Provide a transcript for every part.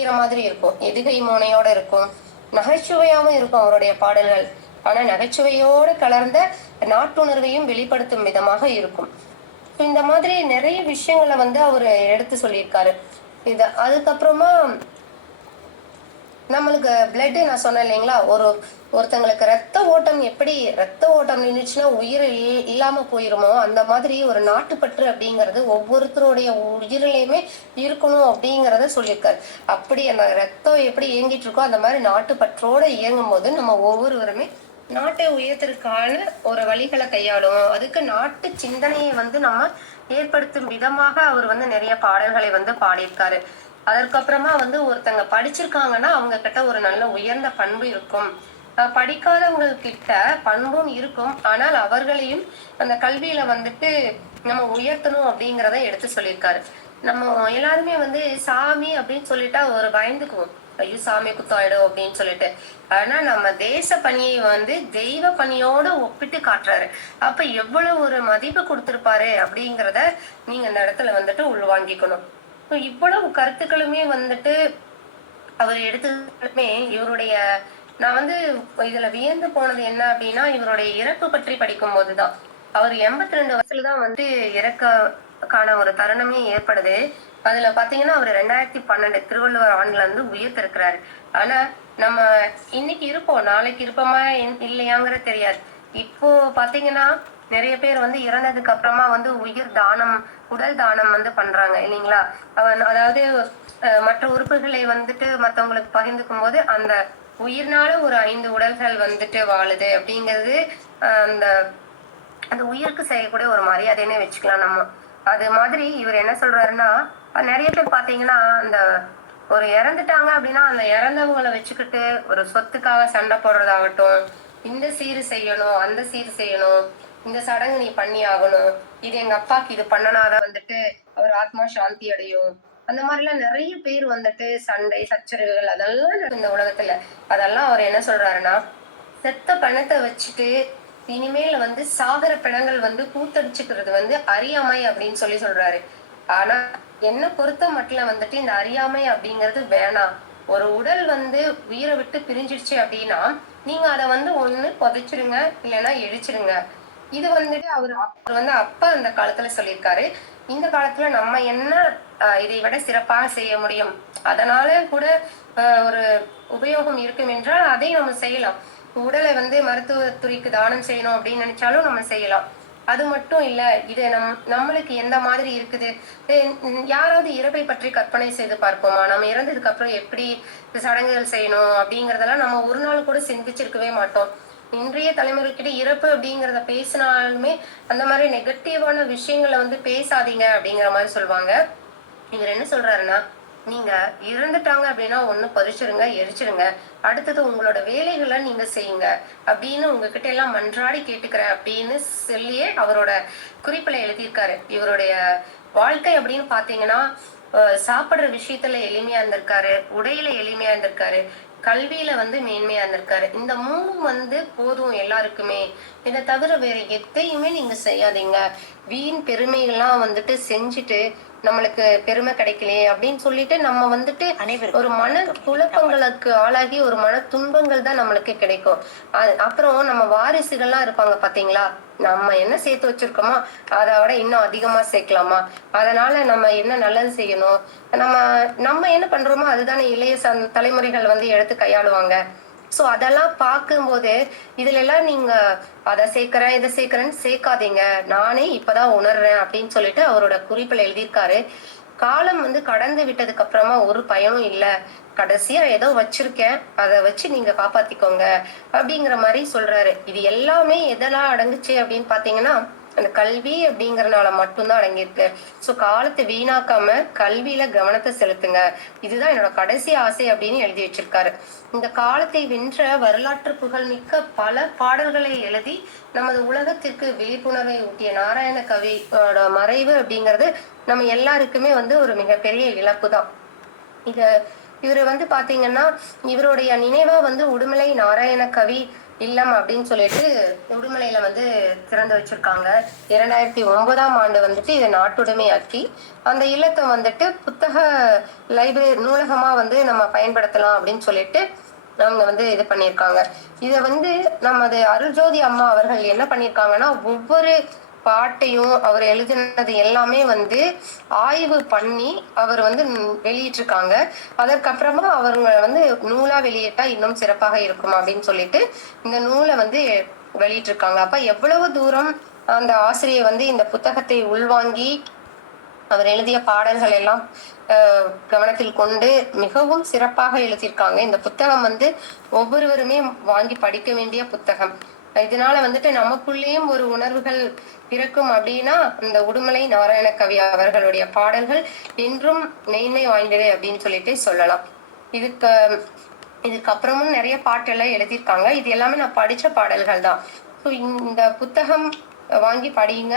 புரியுற மாதிரி இருக்கும், எதுகை மோனையோட இருக்கும், நகைச்சுவையாவும் இருக்கும் அவருடைய பாடல்கள். ஆனா நகைச்சுவையோடு கலர்ந்த நாட்டுணர்வையும் வெளிப்படுத்தும் விதமாக இருக்கும். இந்த மாதிரி நிறைய விஷயங்களை வந்து அவரு எடுத்து சொல்லியிருக்காரு. அதுக்கப்புறமா நம்மளுக்கு பிளட் நான் சொன்னேன் இல்லைங்களா, ஒருத்தங்களுக்கு ரத்த ஓட்டம் எப்படி ரத்த ஓட்டம் நின்றுச்சுன்னா உயிர் இல்லாம போயிருமோ, அந்த மாதிரி ஒரு நாட்டுப்பற்று அப்படிங்கிறது ஒவ்வொருத்தருடைய உயிரிலையுமே இருக்கணும் அப்படிங்கிறத சொல்லியிருக்காரு. அப்படி அந்த ரத்தம் எப்படி இயங்கிட்டு இருக்கோ அந்த மாதிரி நாட்டுப்பற்றோட இயங்கும் போது நம்ம ஒவ்வொருவருமே நாட்டை உயர்த்திற்கான ஒரு வழிகளை கையாளும். அதுக்கு நாட்டு சிந்தனையை வந்து நம்ம ஏற்படுத்தும் விதமாக அவர் வந்து நிறைய பாடல்களை வந்து பாடியிருக்காரு. அதற்கப்புறமா வந்து ஒருத்தங்க படிச்சிருக்காங்கன்னா அவங்க கிட்ட ஒரு நல்ல உயர்ந்த பண்பு இருக்கும். படிக்காதவங்க கிட்ட பண்பும் இருக்கும், ஆனால் அவர்களையும் அந்த கல்வியில வந்துட்டு நம்ம உயர்த்தணும் அப்படிங்கிறத எடுத்து சொல்லியிருக்காரு. நம்ம எல்லாருமே வந்து சாமி அப்படின்னு சொல்லிட்டா ஒரு பயந்துக்குவோம், ஐயோ சாமி குத்தாயிடும் அப்படின்னு சொல்லிட்டு. ஆனா நம்ம தேச பணியை வந்து தெய்வ பணியோட ஒப்பிட்டு காட்டுறாரு. அப்ப எவ்வளவு ஒரு மதிப்பு கொடுத்திருப்பாரு அப்படிங்கிறத நீங்க இந்த இடத்துல வந்துட்டு உள்வாங்கிக்கணும். இவ்வளவு கருத்துக்களுமே வந்துட்டு அவர் எடுத்ததுமே இவருடைய நான் வந்து இதுல வியந்து போனது என்ன அப்படின்னா, இவருடைய இறப்பு பற்றி படிக்கும் போதுதான். அவர் 82 வயசுலதான் வந்து இறக்கான ஒரு தருணமே ஏற்படுது. அதுல பாத்தீங்கன்னா அவர் 2012 திருவள்ளுவர் ஆண்டுல வந்து உயிர் திறக்கிறாரு. ஆனா நம்ம இன்னைக்கு இருப்போம், நாளைக்கு இருப்போமா இல்லையாங்கிறது தெரியாது. இப்போ பாத்தீங்கன்னா நிறைய பேர் வந்து இறந்ததுக்கு அப்புறமா வந்து உயிர் தானம், உடல் தானம் வந்து பண்றாங்க இல்லைங்களா. அதாவது மற்ற உறுப்புகளை வந்துட்டு மத்தவங்களுக்கு பகிர்ந்துக்கும் போது அந்த உயிர்னால ஒரு 5 உடல்கள் வந்துட்டு வாழுது அப்படிங்கிறது அந்த அந்த உயிருக்கு செய்யக்கூடிய ஒரு மரியாதைன்னே வச்சுக்கலாம் நம்ம. அது மாதிரி இவர் என்ன சொல்றாருன்னா, நிறைய பேர் பாத்தீங்கன்னா அந்த ஒரு இறந்துட்டாங்க அப்படின்னா அந்த இறந்தவங்களை வச்சுக்கிட்டு ஒரு சொத்துக்காக சண்டை போடுறதாகட்டும், இந்த சீரு செய்யணும் அந்த சீர் செய்யணும், இந்த சடங்கு நீ பண்ணி ஆகணும், இது எங்க அப்பாக்கு இது பண்ணனாதான் வந்துட்டு அவர் ஆத்மா சாந்தி அடையும், அந்த மாதிரி எல்லாம் நிறைய பேர் வந்துட்டு சண்டை சச்சரவுகள் அதெல்லாம் இந்த உலகத்துல. அதெல்லாம் அவர் என்ன சொல்றாருன்னா, செத்த பணத்தை வச்சுட்டு இனிமேல வந்து சாகர பிணங்கள் வந்து கூத்தடிச்சுக்கிறது வந்து அறியாமை அப்படின்னு சொல்றாரு. ஆனா என்ன பொறுத்த மட்டும் வந்துட்டு இந்த அறியாமை அப்படிங்கிறது வேணாம். ஒரு உடல் வந்து உயிரை விட்டு பிரிஞ்சிடுச்சு அப்படின்னா நீங்க அதை வந்து ஒண்ணு புதைச்சிருங்க, இல்லைன்னா எரிச்சிருங்க. இது வந்துட்டு அவர் வந்து அப்ப அந்த காலத்துல சொல்லியிருக்காரு. இந்த காலத்துல நம்ம என்ன இதை விட சிறப்பாக செய்ய முடியும், அதனால கூட ஒரு உபயோகம் இருக்கும் என்றால் அதை நம்ம செய்யலாம். உடலை வந்து மருத்துவத்துறைக்கு தானம் செய்யணும் அப்படின்னு நினைச்சாலும் நம்ம செய்யலாம். அது மட்டும் இல்ல, இது நம்மளுக்கு எந்த மாதிரி இருக்குது, யாராவது இறப்பை பற்றி கற்பனை செய்து பார்ப்போமா, நம்ம இறந்ததுக்கு அப்புறம் எப்படி சடங்குகள் செய்யணும் அப்படிங்கறதெல்லாம் நம்ம ஒரு நாள் கூட சிந்திச்சிருக்கவே மாட்டோம். இன்றைய தலைமுறைக்கிட்ட இறப்பு அப்படிங்கிறத பேசினாலுமே அந்த மாதிரி நெகட்டிவான விஷயங்களை வந்து பேசாதீங்க அப்படிங்கிற மாதிரி சொல்லுவாங்க. இவர் என்ன சொல்றாருன்னா, நீங்க இறந்துட்டாங்க அப்படின்னா ஒண்ணு பறிச்சிருங்க, எரிச்சிருங்க, அடுத்தது உங்களோட வேலைகளை நீங்க செய்யுங்க அப்படின்னு உங்ககிட்ட எல்லாம் மன்றாடி கேட்டுக்கிறேன் அப்படின்னு சொல்லியே அவரோட குறிப்புல எழுதியிருக்காரு. இவருடைய வாழ்க்கை அப்படின்னு பாத்தீங்கன்னா சாப்பிடுற விஷயத்துல எளிமையா இருந்திருக்காரு, உடையில எளிமையா இருந்திருக்காரு, கல்வியில வந்து மேன்மையா இருந்திருக்காரு. இந்த 3 வந்து போதும் எல்லாருக்குமே. இதை தவிர வேற எதையுமே நீங்க செய்யாதீங்க. வீண் பெருமைகள்லாம் வந்துட்டு செஞ்சுட்டு நம்மளுக்கு பெருமை கிடைக்கலையே அப்படின்னு சொல்லிட்டு நம்ம வந்துட்டு ஒரு மன குழப்பங்களுக்கு ஆளாகி ஒரு மன துன்பங்கள் தான் நம்மளுக்கு கிடைக்கும். அப்புறம் நம்ம வாரிசுகள்லாம் இருப்பாங்க பாத்தீங்களா, நம்ம என்ன சேர்த்து வச்சிருக்கோமோ அதை விட இன்னும் அதிகமா சேர்க்கலாமா, அதனால நம்ம என்ன நல்லது செய்யணும், நம்ம நம்ம என்ன பண்றோமோ அதுதானே இளைய தலைமுறைகள் வந்து எடுத்து கையாளுவாங்க. சோ அதெல்லாம் பார்க்கும்போது இதுல எல்லாம் நீங்க அதை சேர்க்கிறேன் இதை சேர்க்கிறேன்னு சேர்க்காதீங்க, நானே இப்பதான் உணர்றேன் அப்படின்னு சொல்லிட்டு அவரோட குறிப்பில் எழுதியிருக்காரு. காலம் வந்து கடந்து விட்டதுக்கு அப்புறமா ஒரு பயனும் இல்ல, கடைசியா ஏதோ வச்சிருக்கேன் அதை வச்சு நீங்க காப்பாத்திக்கோங்க அப்படிங்கிற மாதிரி சொல்றாரு. இது எல்லாமே எதெல்லாம் அடங்குச்சு அப்படின்னு பாத்தீங்கன்னா அந்த கல்வி அப்படிங்கறதுனால மட்டும்தான் அடங்கியிருக்கு. சோ காலத்தை வீணாக்காம கல்வியில கவனத்தை செலுத்துங்க, இதுதான் என்னோட கடைசி ஆசை அப்படின்னு எழுதி வச்சிருக்காரு. இந்த காலத்தை வென்ற வரலாற்று புகழ்மிக்க பல பாடல்களை எழுதி நமது உலகத்திற்கு விழிப்புணர்வை ஊட்டிய நாராயண கவியோட மறைவு அப்படிங்கிறது நம்ம எல்லாருக்குமே வந்து ஒரு மிகப்பெரிய இழப்பு தான். இவரு வந்து பாத்தீங்கன்னா இவருடைய நினைவா வந்து உடுமலை நாராயண கவி இல்லம் அப்படின்னு சொல்லிட்டு உடுமலையில வந்து திறந்து வச்சிருக்காங்க. 2009ஆம் ஆண்டு வந்துட்டு இதை நாட்டுடைமையாக்கி அந்த இல்லத்தை வந்துட்டு புத்தக லைப்ரரி நூலகமா வந்து நம்ம பயன்படுத்தலாம் அப்படின்னு சொல்லிட்டு அவங்க வந்து இது பண்ணியிருக்காங்க. இத வந்து நமது அருள்ஜோதி அம்மா அவர்கள் என்ன பண்ணியிருக்காங்கன்னா, ஒவ்வொரு பாட்டையும் அவர் எழுதினது எல்லாமே வந்து ஆய்வு பண்ணி அவர் வந்து வெளியிட்டிருக்காங்க. அதற்கப்புறமா அவங்க வந்து நூலா வெளியிட்டா இன்னும் சிறப்பாக இருக்கும் அப்படின்னு சொல்லிட்டு இந்த நூலை வந்து வெளியிட்டிருக்காங்க. அப்ப எவ்வளவு தூரம் அந்த ஆசிரியர் வந்து இந்த புத்தகத்தை உள்வாங்கி அவர் எழுதிய பாடல்கள் எல்லாம் கவனத்தில் கொண்டு மிகவும் சிறப்பாக எழுதியிருக்காங்க. இந்த புத்தகம் வந்து ஒவ்வொருவருமே வாங்கி படிக்க வேண்டிய புத்தகம். இதனால வந்துட்டு நமக்குள்ளேயும் ஒரு உணர்வுகள் பிறக்கும் அப்படின்னா இந்த உடுமலை நாராயண கவி அவர்களுடைய பாடல்கள் என்றும் மெய்மை வாய்ந்தது அப்படின்னு சொல்லிட்டு சொல்லலாம். இதுக்கப்புறமும் நிறைய பாட்டெல்லாம் எழுதியிருக்காங்க. இது எல்லாமே நான் படிச்ச பாடல்கள் தான். ஸோ இந்த புத்தகம் வாங்கி படியுங்க,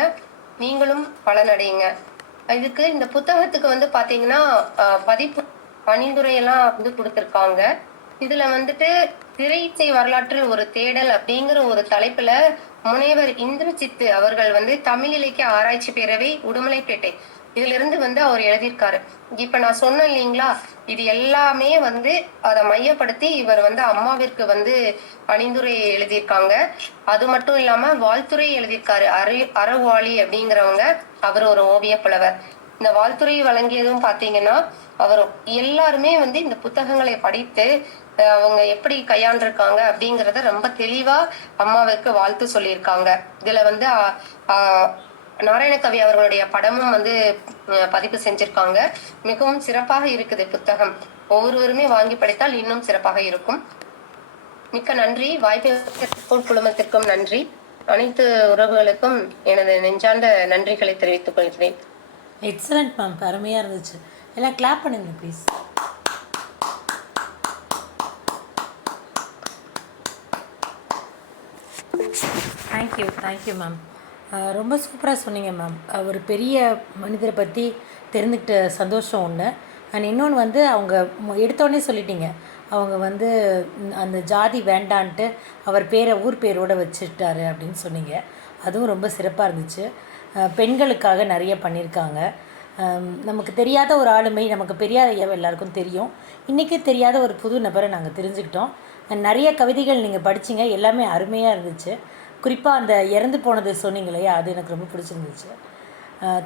நீங்களும் பலனடையுங்க. இதுக்கு இந்த புத்தகத்துக்கு வந்து பாத்தீங்கன்னா பதிப்பு பணிந்துரையெல்லாம் வந்து கொடுத்திருக்காங்க. இதுல வந்துட்டு திரையிசை வரலாற்றில் ஒரு தேடல் அப்படிங்கிற ஒரு தலைப்புல முனைவர் இந்திரஜித்து அவர்கள் வந்து தமிழ் இலக்கிய ஆராய்ச்சி பேரவை உடுமலைப்பேட்டை இதுல இருந்து வந்து அவர் எழுதியிருக்காரு. இப்ப நான் சொன்னேன் இல்லைங்களா, இது எல்லாமே வந்து அதை மையப்படுத்தி இவர் வந்து அம்மாவிற்கு வந்து பணிந்துரை எழுதியிருக்காங்க. அது மட்டும் இல்லாம வாழ்த்துறை எழுதியிருக்காரு. அறவாளி அப்படிங்கிறவங்க, அவர் ஒரு ஓவிய புலவர். இந்த வாழ்த்துறை வழங்கியதும் பாத்தீங்கன்னா அவர் எல்லாருமே வந்து இந்த புத்தகங்களை படித்து அவங்க எப்படி கையாண்டிருக்காங்க அப்படிங்கறத ரொம்ப தெளிவா அம்மாவுக்கு வாழ்த்து சொல்லியிருக்காங்க. இதுல வந்து நாராயணகவி அவர்களுடைய படமும் வந்து பதிப்பு செஞ்சிருக்காங்க. மிகவும் சிறப்பாக இருக்குது புத்தகம். ஒவ்வொருவருமே வாங்கி படித்தால் இன்னும் சிறப்பாக இருக்கும். மிக்க நன்றி. வாய்ப்பு குழுமத்திற்கும் நன்றி. அனைத்து உறவுகளுக்கும் எனது நெஞ்சார்ந்த நன்றிகளை தெரிவித்துக் கொள்கிறேன். எக்ஸலண்ட் மேம், அருமையாக இருந்துச்சு. எல்லாம் கிளாப் பண்ணுங்க ப்ளீஸ். Thank you ma'am. ரொம்ப சூப்பராக சொன்னீங்க மேம். ஒரு பெரிய மனிதரை பற்றி தெரிஞ்சுக்கிட்ட சந்தோஷம் ஒன்று. அண்ட் இன்னொன்று வந்து அவங்க எடுத்தோடனே சொல்லிட்டீங்க, அவங்க வந்து அந்த ஜாதி வேண்டான்ட்டு அவர் பேரை ஊர் பேரோடு வச்சுட்டாரு அப்படின்னு சொன்னீங்க. அதுவும் ரொம்ப சிறப்பாக இருந்துச்சு. பெண்களுக்காக நிறைய பண்ணியிருக்காங்க. நமக்கு தெரியாத ஒரு ஆளுமை, நமக்கு பெரியார் ஐயாவை எல்லாருக்கும் தெரியும். இன்றைக்கி தெரியாத ஒரு புது நபரை நாங்கள் தெரிஞ்சுக்கிட்டோம். நிறைய கவிதைகள் நீங்கள் படிச்சிங்க, எல்லாமே அருமையாக இருந்துச்சு. குறிப்பாக அந்த இறந்து போனது சொன்னீங்களே, அது எனக்கு ரொம்ப பிடிச்சிருந்துச்சு.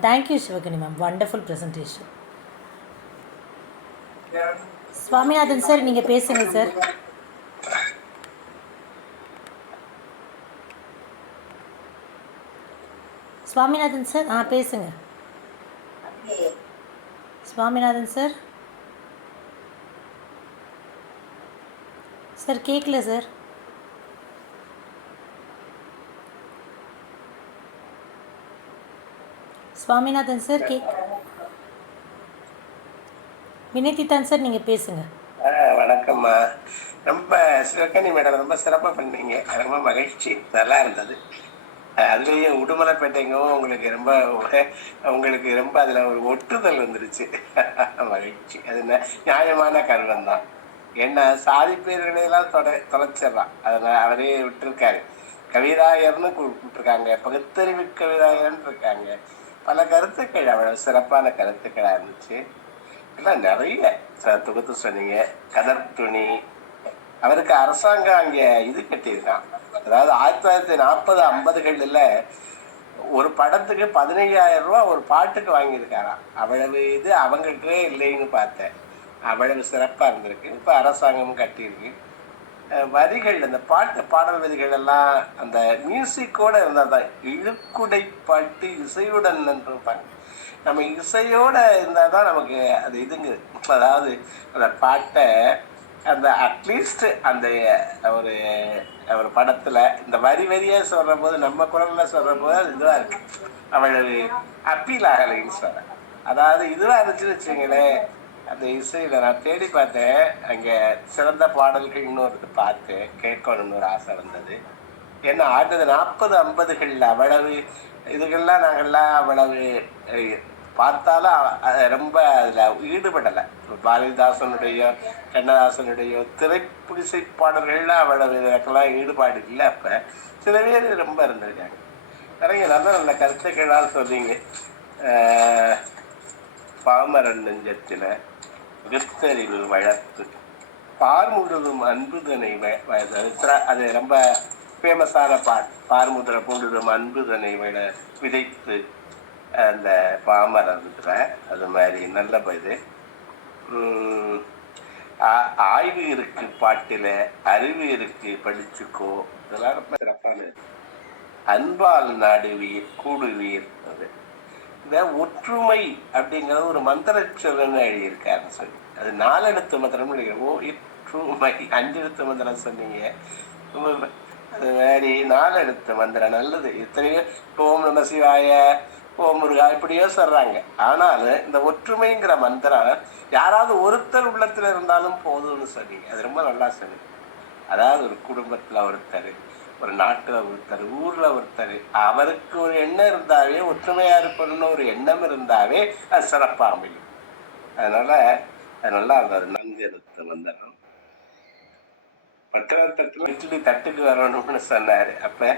Thank you Sivagani ma'am, wonderful presentation. Swaminathan sir, நீங்கள் பேசுங்க சார். சுவாமிநாதன் சார், பேசுங்க. சுவாமிநாதன் சார், சார் கேட்கல சார். சுவாமிநாதன் சார் வினயதிதான் சார், நீங்கள் பேசுங்க. வணக்கம்மா. ரொம்ப சிவகனி மேடம் ரொம்ப சிறப்பாக பண்ணீங்க. ரொம்ப மகிழ்ச்சி, நல்லா இருந்தது. அதுலேயும் உடுமலைப்பேட்டைங்கவும் உங்களுக்கு ரொம்ப அதில் ஒரு ஒட்டுதல் வந்துருச்சு. மகிழ்ச்சி. அது நியாயமான கருவம் தான். ஏன்னா சாதி பேர்களையெல்லாம் தொலைச்சிடலாம். அதனால் அவரே விட்டுருக்காரு. கவிராயர்னு கூப்பிட்டுருக்காங்க, பகுத்தறிவு கவிராயர்னு இருக்காங்க. பல கருத்துக்கள் அவ்வளவு சிறப்பான கருத்துக்களாக இருந்துச்சு. எல்லாம் நிறைய தொகுத்து சொன்னீங்க. கதர் துணி, அவருக்கு அரசாங்கம் அங்கே இது கட்டியிருக்கான். அதாவது 1940-50களில் ஒரு படத்துக்கு 15,000 ரூபா ஒரு பாட்டுக்கு வாங்கியிருக்காராம். அவ்வளவு இது அவங்ககிட்டே இல்லைன்னு பார்த்தேன். அவ்வளவு சிறப்பாக இருந்திருக்கு. இப்போ அரசாங்கமும் கட்டியிருக்கு. வரிகள், அந்த பாடல் வரிகள் எல்லாம் அந்த மியூசிக்கோடு இருந்தால் தான். இழுக்குடை பாட்டு இசையுடன் நின்றுப்பாங்க. நம்ம இசையோடு இருந்தால் தான் நமக்கு அது இதுங்க. அதாவது அந்த பாட்டை அந்த அட்லீஸ்ட் அந்த ஒரு படத்தில் இந்த வரியாக சொல்கிற போது, நம்ம குரலில் சொல்கிற போது அது இதுவாக இருக்கு, அவ்வளவு அப்பீல் ஆகலைன்னு சொல்கிறேன். அதாவது இதுவாக இருந்துச்சுன்னு வச்சுங்களேன். அந்த இசையில் நான் தேடி பார்த்தேன், அங்கே சிறந்த பாடல்கள் இன்னொரு பார்த்து கேட்கணும்னு ஒரு ஆசை இருந்தது. ஏன்னா 1940-50களில் அவ்வளவு இதுகள்லாம் நாங்கள்லாம் அவ்வளவு பார்த்தாலும் ரொம்ப அதில் ஈடுபடலை. பாரதிதாசனுடைய கண்ணதாசனுடைய திரைப்புடிசை பாடல்கள்ல அவ்வளவு எனக்கெல்லாம் ஈடுபாடு இல்லை. அப்ப சில பேர் ரொம்ப இருந்திருக்காங்க. நிறைய நல்ல நல்ல கருத்துக்களால் சொன்னீங்க. பாமரன் நெஞ்சத்தில வித்தறிவு வளர்த்து பார் முழுதும் அன்புதனை அது ரொம்ப ஃபேமஸான பாட். பார் முதல முழுதும் அன்புதனை விதைத்து அந்த பாமரத்துல அது மாதிரி நல்ல இது. ஆய்வு இருக்கு பாட்டில, அறிவு இருக்கு படிச்சுக்கோ, இதெல்லாம் ரொம்ப சிறப்பானது. அன்பால் நாடுவீர் கூடுவீர். அது இந்த ஒற்றுமை அப்படிங்கிறது ஒரு மந்திர சொல்லுன்னு எழுதியிருக்காருன்னு சொல்லி, அது 4 எழுத்து மந்திரம் எழுதிக்கிறேன். ஒற்றுமை 5 எழுத்து மந்திரம் சொன்னீங்க. அது மாதிரி 4 எழுத்து மந்திரம் நல்லது. இத்தனையோ ஓம் நம சிவாய, ஓம் முருகா இப்படியோ சொல்றாங்க. ஆனாலும் இந்த ஒற்றுமைங்கிற மந்திரம் யாராவது ஒருத்தர் உள்ளத்துல இருந்தாலும் போதும்னு சொன்னீங்க. அது ரொம்ப நல்லா சொன்னீங்க. அதாவது ஒரு குடும்பத்துல ஒருத்தர், ஒரு நாட்டுல ஒருத்தர், ஊர்ல ஒருத்தர், அவருக்கு ஒரு எண்ணம் இருந்தாவே, ஒற்றுமையா இருக்கணும்னு ஒரு எண்ணம் இருந்தாவே அது சிறப்பா அமையும். அதனால அது நல்லா இருந்தது. 4 எழுத்து மந்திரம். பத்திரத்தட்டுல இட்லி தட்டுக்கு வரணும்னு சொன்னாரு. அப்ப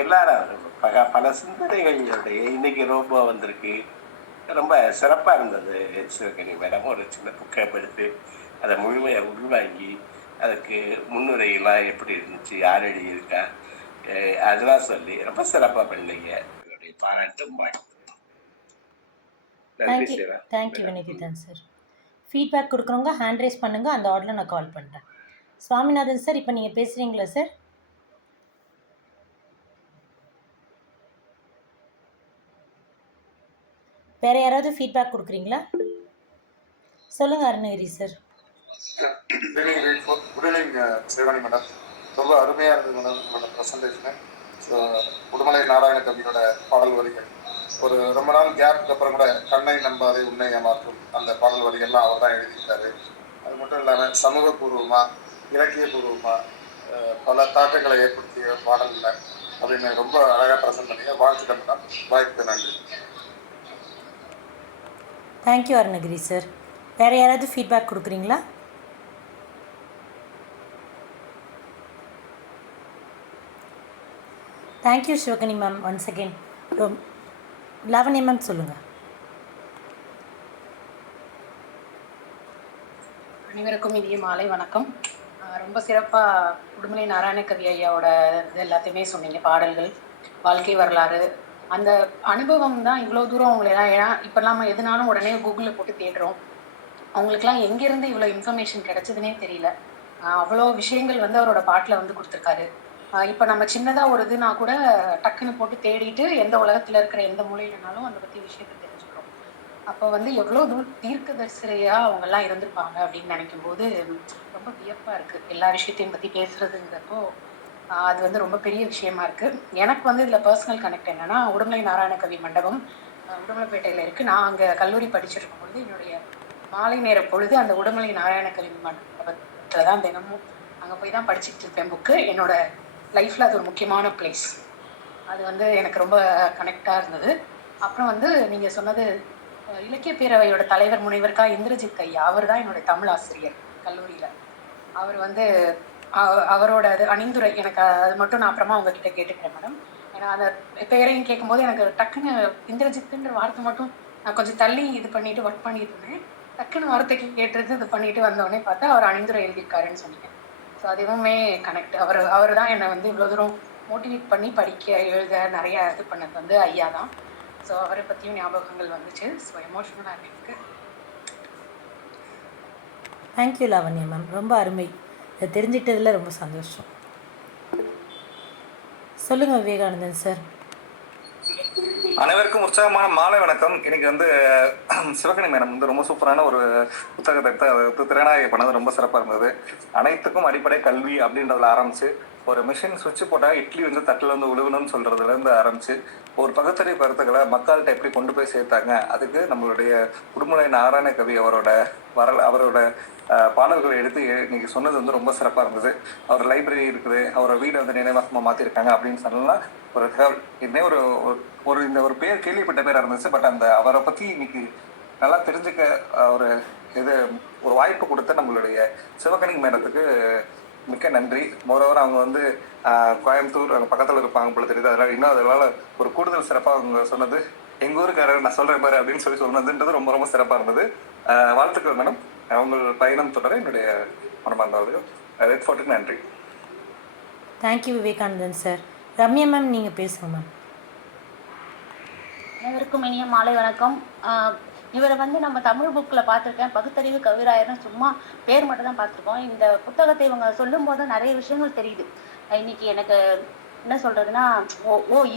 எல்லாரும் பல சிந்தனைகளுடைய இன்னைக்கு ரோபோ வந்திருக்கு. ரொம்ப சிறப்பா இருந்தது. சிவகனி மேடம் ஒரு சின்ன புக்கை எடுத்து அதை முழுமையை உள்வாங்கி அதுக்கு முன்னுரையெல்லாம் எப்படி இருந்துச்சு, யார் எழுதியிருக்கா, அதெல்லாம் சொல்லி ரொம்ப சிறப்பாக பண்ணீங்க. உங்களுடைய பாராட்டும் தேங்க்யூ தேங்க்யூ வினிகிதன் சார். ஃபீட்பேக் கொடுக்குறவங்க ஹேண்ட் ரைஸ் பண்ணுங்கள், அந்த ஆர்டரில் நான் கால் பண்ணுறேன். சுவாமிநாதன் சார், இப்போ நீங்கள் பேசுகிறீங்களா சார்? வேறு யாராவது ஃபீட்பேக் கொடுக்குறீங்களா? சொல்லுங்கள் Arunagiri sir. Good evening Sivagani madam. ரொம்ப அருமையாக இருந்தது madam presentation. So Udumalai Narayana கவியோட பாடல் வரிகள் ஒரு ரொம்ப நாள் கேப்புக்கு அப்புறம் கூட கண்ணை நம்பாதே உன்னை ஏமாற்றும் அந்த பாடல் வரிகள்லாம் அவர் தான் எழுதியிருக்காரு. அது மட்டும் இல்லாமல் சமூகபூர்வமாக இலக்கியபூர்வமாக பல தாக்கங்களை ஏற்படுத்திய பாடல்கள் அப்படின்னு ரொம்ப அழகாக ப்ரெசென்ட் பண்ணீங்க. வாழ்த்துக்கள் மேடம். வாய்ப்புக்கு நன்றி. Thank you Arunagiri sir. வேறு யாராவது ஃபீட்பேக் கொடுக்குறீங்களா? Thank you Sivagani ma'am. Once again Lavanya ma'am சொல்லுங்கள். அனைவருக்கும் இனிய மாலை வணக்கம். ரொம்ப சிறப்பாக உடுமலை நாராயணகவி ஐயாவோட இது எல்லாத்தையுமே சொன்னீங்க. பாடல்கள், வாழ்க்கை வரலாறு, அந்த அனுபவம் தான் இவ்வளோ தூரம் அவங்களெல்லாம். ஏன்னா இப்போல்லாம் நம்ம எதுனாலும் உடனே கூகுளில் போட்டு தேடுறோம். அவங்களுக்குலாம் எங்கேருந்து இவ்வளோ இன்ஃபர்மேஷன் கிடைச்சதுனே தெரியல. அவ்வளோ விஷயங்கள் வந்து அவரோட பாட்டில் வந்து கொடுத்துருக்காரு. இப்போ நம்ம சின்னதாக ஒரு இதுனா கூட டக்குன்னு போட்டு தேடிட்டு எந்த உலகத்தில் இருக்கிற எந்த மூலையிலனாலும் அதை பற்றி விஷயத்தை தெரிஞ்சுக்கிறோம். அப்போ வந்து எவ்வளோ தீர்க்கதரிசியாக அவங்கெல்லாம் இருந்திருப்பாங்க அப்படின்னு நினைக்கும் போது ரொம்ப வியப்பாக இருக்குது. எல்லா விஷயத்தையும் பற்றி பேசுகிறதுங்கிறப்போ அது வந்து ரொம்ப பெரிய விஷயமா இருக்குது. எனக்கு வந்து இதில் பர்சனல் கனெக்ட் என்னென்னா, உடுமலை நாராயணகவி மண்டபம் உடுமலைப்பேட்டையில் இருக்குது. நான் அங்கே கல்லூரி படிச்சுருக்கும் பொழுது என்னுடைய மாலை நேர பொழுது அந்த உடுமலை நாராயணகவி மண்டபத்தில் தான் தினமும் அங்கே போய் தான் படிச்சுட்டு இருப்பேன் புக்கு. என்னோட லைஃப்பில் அது ஒரு முக்கியமான பிளேஸ். அது வந்து எனக்கு ரொம்ப கனெக்டாக இருந்தது. அப்புறம் வந்து நீங்கள் சொன்னது இலக்கிய பேரவையோட தலைவர் முனைவருக்கா இந்திரஜித் ஐயா, அவர் தான் என்னுடைய தமிழ் ஆசிரியர் கல்லூரியில். அவர் வந்து அவரோட அது அணிந்துரை எனக்கு அது மட்டும் நான் அப்புறமா உங்ககிட்ட கேட்டுக்கிறேன் மேடம். ஏன்னா அந்த பேரையும் கேட்கும்போது எனக்கு டக்குன்னு இந்திரஜித்துன்ற வார்த்தை மட்டும் நான் கொஞ்சம் தள்ளி இது பண்ணிட்டு ஒர்க் பண்ணிட்டு இருந்தேன். டக்குன்னு வார்த்தைக்கு கேட்டுறது இது பண்ணிட்டு வந்தோடனே பார்த்தா அவர் அணிந்துரை எழுதியிருக்காருன்னு சொன்னீங்க. ஸோ அதுவுமே கனெக்ட். அவர் தான் என்னை வந்து இவ்வளோ தூரம் மோட்டிவேட் பண்ணி படிக்க எழுத நிறைய இது பண்ணது வந்து ஐயா தான். ஸோ அவரை பற்றியும் ஞாபகங்கள் வந்துச்சு. ஸோ எமோஷனலாக இருக்கு. Thank you Lavanya ma'am. ரொம்ப அருமை. இதை தெரிஞ்சுக்கிட்டதில் ரொம்ப சந்தோஷம். சொல்லுங்கள் விவேகானந்தன் சார். அனைவருக்கும் உற்சாகமான மாலை வணக்கம். இன்னைக்கு வந்து சிவகனி மேடம் வந்து ரொம்ப சூப்பரான ஒரு புத்தகத்தை திறனாய்வு பண்ணது ரொம்ப சிறப்பாக இருந்தது. அனைத்துக்கும் அடிப்படை கல்வி அப்படின்றதுல ஆரம்பிச்சு, ஒரு மிஷின் சுவிட்ச் போட்டால் இட்லி வந்து தட்டில் வந்து உழுவணும்னு சொல்கிறதுலேருந்து ஆரம்பிச்சு, ஒரு பகுத்தறிவு கருத்துக்களை மக்கள்கிட்ட எப்படி கொண்டு போய் சேர்த்தாங்க, அதுக்கு நம்மளுடைய உடுமலை நாராயணகவி அவரோட பாடல்களை எடுத்து இன்னைக்கு சொன்னது வந்து ரொம்ப சிறப்பாக இருந்தது. அவர் லைப்ரரி இருக்குது, அவரோட வீடை வந்து நினைவாகமாக மாற்றிருக்காங்க அப்படின்னு சொல்லலாம். ஒரு இன்னே ஒரு பேர் கேள்விப்பட்ட பேராக இருந்துச்சு. பட் அந்த அவரை பற்றி இன்னைக்கு நல்லா தெரிஞ்சுக்க ஒரு இது ஒரு வாய்ப்பு கொடுத்த நம்மளுடைய சிவகணி மேடத்துக்கு மிக்க நன்றி. மோரோவர் அவங்க வந்து கோயம்புத்தூர் அங்கே பக்கத்தில் இருப்பாங்க போல தெரியுது. அதனால் இன்னும் அதனால ஒரு கூடுதல் சிறப்பாக அவங்க சொன்னது எங்கள் ஊருக்காரர் நான் சொல்கிறேன் பாரு அப்படின்னு சொன்னதுன்றது ரொம்ப ரொம்ப சிறப்பாக இருந்தது. வாழ்த்துக்கள் மேடம். உங்கள் பயணம் தொடர என்னுடைய மனமார்ந்த ரெட் ஃபோர்ட்டுக்கு நன்றி. Thank you Vivekanandan sir. Ramya ma'am நீங்கள் பேசுங்க மேம். அனைவருக்கும் இனிய மாலை வணக்கம். இவரை வந்து நம்ம தமிழ் புக்கில் பார்த்துருக்கேன், பகுத்தறிவு கவிராயர்னு சும்மா பேர் மட்டும் தான் பார்த்துருக்கோம். இந்த புத்தகத்தை இவங்க சொல்லும் போது நிறைய விஷயங்கள் தெரியுது. இன்னைக்கு எனக்கு என்ன சொல்றதுன்னா,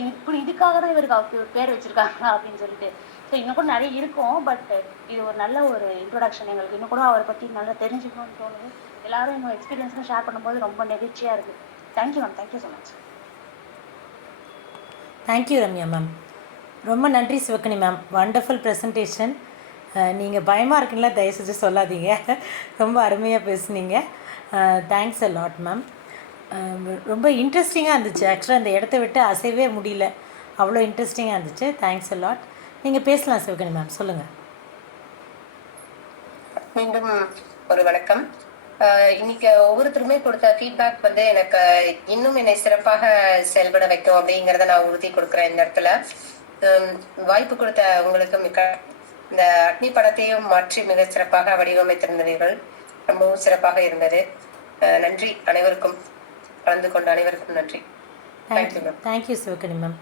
இப்படி இதுக்காக தான் இவருக்கு பேர் வச்சிருக்காங்க அப்படின்னு சொல்லிட்டு. ஸோ இன்னும் கூட நிறைய இருக்கும், பட் இது ஒரு நல்ல ஒரு இன்ட்ரோடக்ஷன். எங்களுக்கு இன்னும் கூட அவரை பற்றி நல்லா தெரிஞ்சுக்கணும்னு தோணுது. எல்லாரும் இன்னும் எக்ஸ்பீரியன்ஸ்லாம் ஷேர் பண்ணும்போது ரொம்ப நெகிழ்ச்சியாக இருக்குது. Thank you ma'am, thank you so much. Thank you Ramya ma'am. ரொம்ப நன்றி சிவகணி மேம். Wonderful presentation. நீங்கள் பயமாக இருக்குங்களா, தயவு செஞ்சு சொல்லாதீங்க. ரொம்ப அருமையாக பேசுனீங்க. Thanks a lot ma'am. ரொம்ப இன்ட்ரெஸ்டிங்காக இருந்துச்சு. ஆக்சுவலாக அந்த இடத்த விட்டு அசைவே முடியல, அவ்வளோ இன்ட்ரெஸ்டிங்காக இருந்துச்சு. Thanks a lot. நீங்கள் பேசலாம் சிவகணி மேம், சொல்லுங்கள். மீண்டும் ஒரு வணக்கம். இன்னைக்கு ஒவ்வொருத்தருமே கொடுத்த ஃபீட்பேக் வந்து எனக்கு இன்னும் என்னை சிறப்பாக செயல்பட வைக்கும் அப்படிங்கிறத நான் உறுதி கொடுக்குறேன் இந்த இடத்துல. வாய்ப்பு கொடுத்த உங்களுக்கு மிக்க இந்த அக்னி படத்தையும் மாற்றி மிக சிறப்பாக வடிவமைத்திருந்தீர்கள். ரொம்பவும் சிறப்பாக இருந்தது. நன்றி அனைவருக்கும், கலந்து கொண்ட அனைவருக்கும் நன்றி. Thank you ma'am. Thank you Sivagani ma'am.